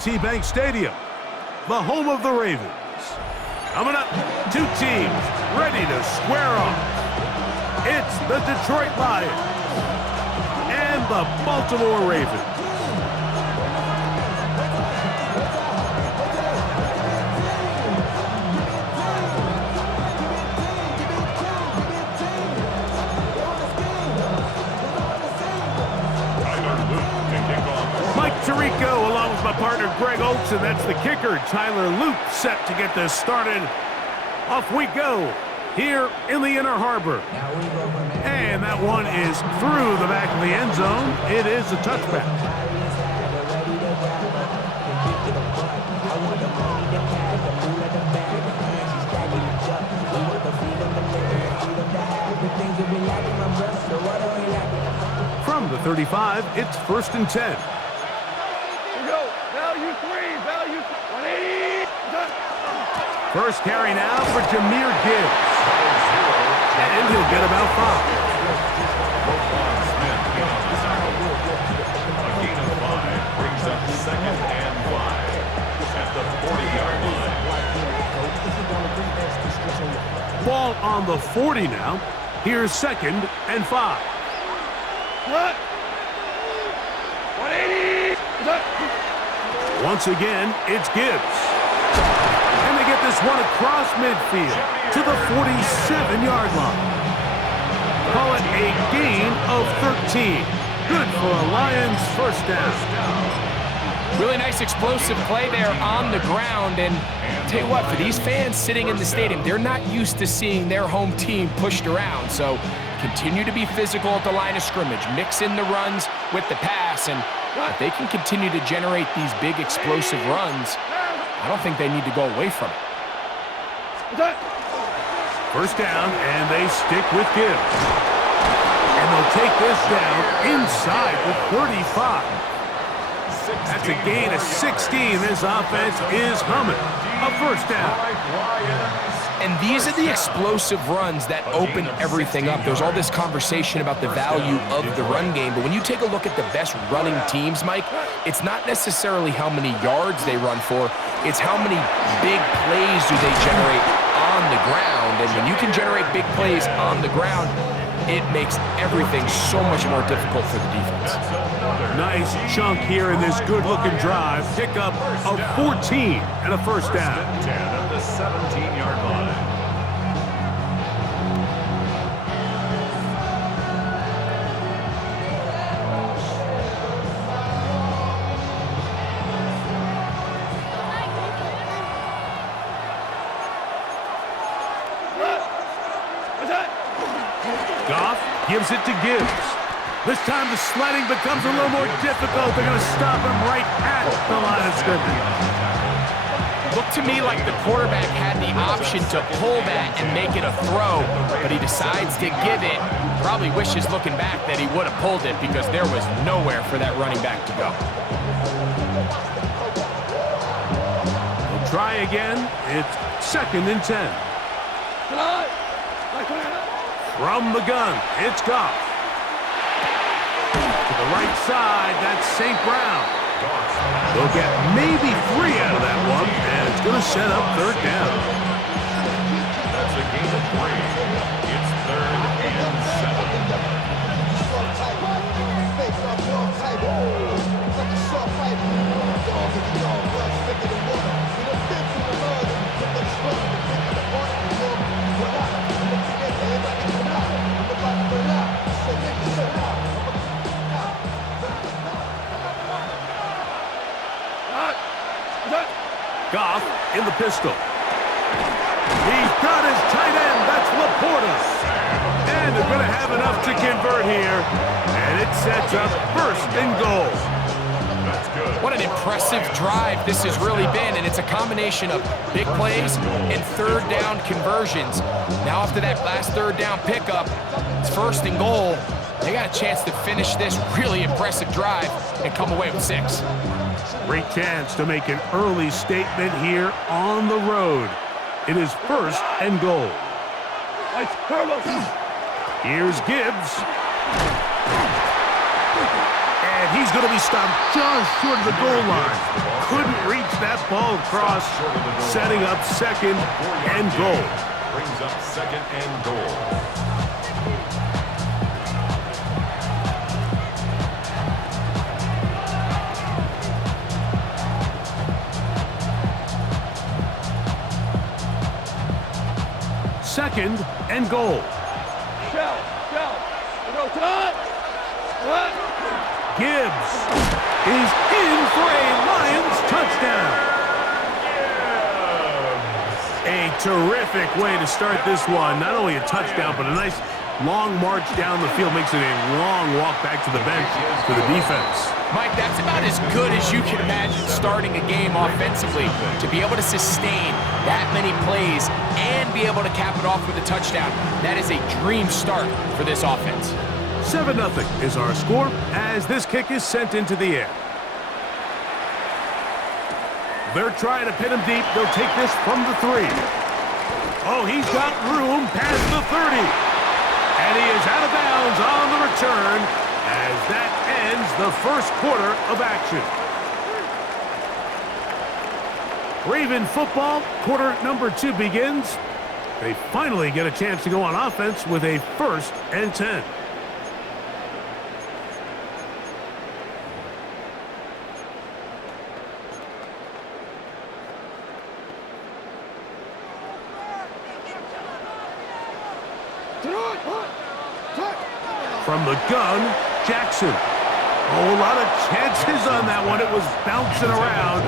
T-Bank Stadium, the home of the Ravens. Coming up, two teams ready to square off. It's the Detroit Lions and the Baltimore Ravens. Tirico, along with my partner Greg Oates, and that's the kicker, Tyler Luke, set to get this started. Off we go here in the Inner Harbor. And that one is through the back of the end zone. It is a touchback. From the 35, it's 1st and 10. First carry now for Jahmyr Gibbs. And he'll get about 5. A gain of 5 brings up 2nd and 5 at the 40-yard line. Ball on the 40 now. Here's 2nd and 5. What? 180. Once again, it's Gibbs. And they get this one across midfield to the 47-yard line. Call it a gain of 13. Good for a Lions first down. Really nice explosive play there on the ground. And I'll tell you what, for these fans sitting in the stadium, they're not used to seeing their home team pushed around. So continue to be physical at the line of scrimmage. Mix in the runs with the pass. And if they can continue to generate these big explosive runs, I don't think they need to go away from it. First down, and they stick with Gibbs. And they'll take this down inside the 35. That's a gain of 16. This offense is humming. A first down. And these are the explosive runs that open everything up. There's all this conversation about the value of the run game, but when you take a look at the best running teams, Mike, it's not necessarily how many yards they run for, it's how many big plays do they generate on the ground. And when you can generate big plays on the ground, it makes everything so much more difficult for the defense. Nice chunk here in this good-looking drive. Pickup of 14 and a first down. 10 at the 17-yard line. Goff gives it to Gibbs. This time the sledding becomes a little more difficult. They're going to stop him right at the line of scrimmage. Looked to me like the quarterback had the option to pull that and make it a throw, but he decides to give it. Probably wishes looking back that he would have pulled it because there was nowhere for that running back to go. They'll try again. It's 2nd and 10. From the gun, it's Goff. To the right side, that's St. Brown. They'll get maybe 3 out of that one, and it's going to set up 3rd down. That's a gain of 3. It's 3rd and 7. Goff in the pistol. He's got his tight end. That's Laporta. And they're going to have enough to convert here. And it sets up 1st and goal. What an impressive drive this has really been, and it's a combination of big plays and 3rd down conversions. Now after that last 3rd down pickup, it's 1st and goal. They got a chance to finish this really impressive drive and come away with 6. Great chance to make an early statement here on the road. It is 1st and goal. Here's Gibbs. And he's going to be stopped just short of the goal line. Couldn't reach that ball across, setting up second and goal. Brings up second and goal. Second and goal. Gibbs is in for a Lions touchdown. A terrific way to start this one. Not only a touchdown, but a nice long march down the field. Makes it a long walk back to the bench for the defense. Mike, that's about as good as you can imagine starting a game offensively. To be able to sustain that many plays and be able to cap it off with a touchdown, that is a dream start for this offense. 7-0 is our score as this kick is sent into the air. They're trying to pin him deep. They'll take this from the 3. Oh, he's got room past the 30. And he is out of bounds on the return as that ends the first quarter of action. Raven football, quarter number 2 begins. They finally get a chance to go on offense with a 1st and 10. From the gun, Jackson. Oh, a lot of chances on that one. It was bouncing around,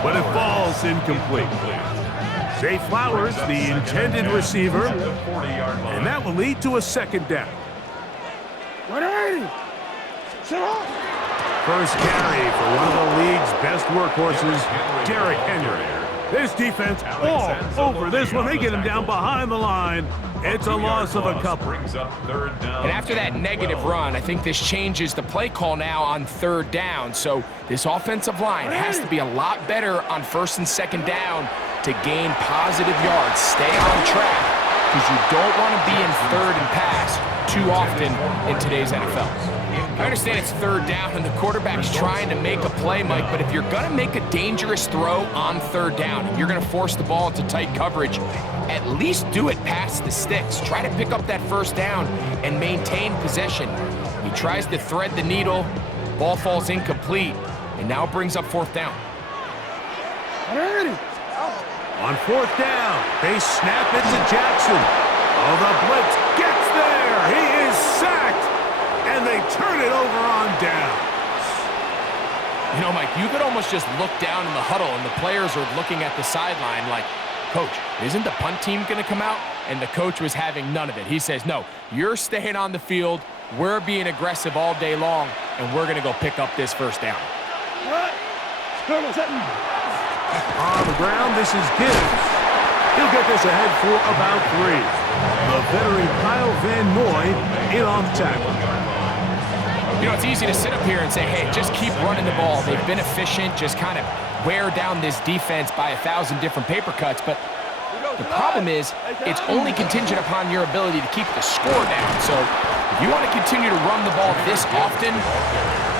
but it falls incomplete. Zay Flowers, the intended receiver, and that will lead to a 2nd down. First carry for one of the league's best workhorses, Derrick Henry. This defense all over this one. They get him down behind the line. It's a loss of a couple. And after that negative run, I think this changes the play call now on 3rd down. So this offensive line has to be a lot better on 1st and 2nd down to gain positive yards. Stay on track because you don't want to be in 3rd and pass too often in today's NFL. I understand it's 3rd down and the quarterback's trying to make a play, Mike, but if you're going to make a dangerous throw on 3rd down, if you're going to force the ball into tight coverage, at least do it past the sticks. Try to pick up that 1st down and maintain possession. He tries to thread the needle, ball falls incomplete, and now brings up 4th down. On 4th down, they snap it to Jackson. Oh, the blitz gets there. He is sacked. And they turn it over on down. You know, Mike, you could almost just look down in the huddle and the players are looking at the sideline like, Coach, isn't the punt team going to come out? And the coach was having none of it. He says, no, you're staying on the field. We're being aggressive all day long, and we're going to go pick up this 1st down. On the ground, this is Gibbs. He'll get this ahead for about 3. The veteran Kyle Van Noy in on the tackle. You know, it's easy to sit up here and say, hey, just keep running the ball. They've been efficient, just kind of wear down this defense by 1,000 different paper cuts. But the problem is it's only contingent upon your ability to keep the score down. So if you want to continue to run the ball this often,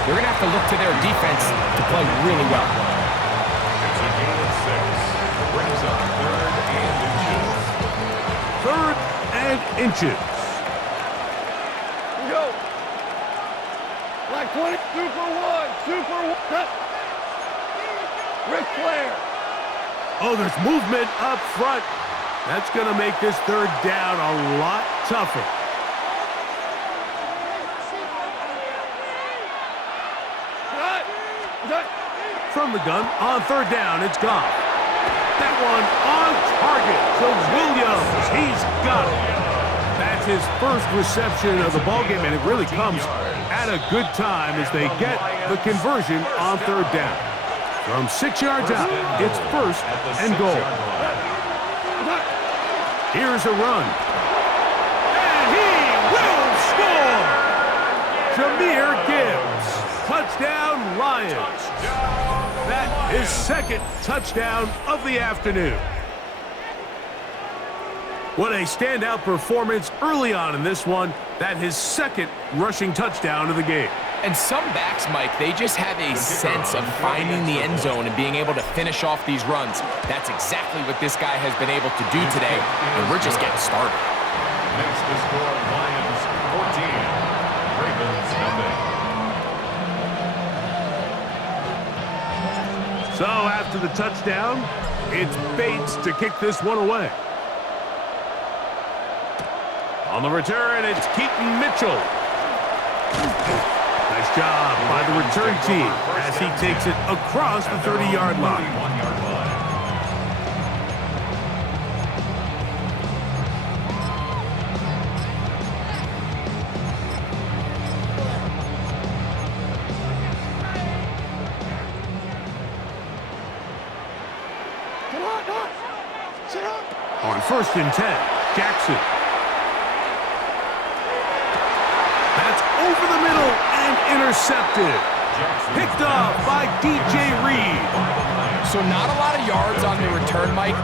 they're going to have to look to their defense to play really well. It's a gain of 6. Brings up 3rd and inches. 3rd and inches. Here we go. Black 20, 2 for 1, 2 for 1. Cut. Ric Flair. Oh, there's movement up front. That's going to make this 3rd down a lot tougher. From the gun, on 3rd down, it's gone. That one on target to Williams. He's got it. That's his 1st reception of the ballgame, and it really comes at a good time as they get the conversion on 3rd down. From 6 yards out, it's 1st and goal. Here's a run. And he will score! Jahmyr Gibbs. Touchdown, Lions. That is 2nd touchdown of the afternoon. What a standout performance early on in this one. That his 2nd rushing touchdown of the game. And some backs, Mike, they just have a sense of finding the end zone and being able to finish off these runs. That's exactly what this guy has been able to do today, and we're just getting started. Makes the score Lions 14, Ravens nothing. So after the touchdown, it's Bates to kick this one away. On the return, it's Keaton Mitchell. Nice job by the return team as he takes it across the 30-yard line. 31-yard line. On 1st and 10, Jackson. That's over the middle and intercepted. Picked off by DJ Reed. So not a lot of yards on the return, Mike.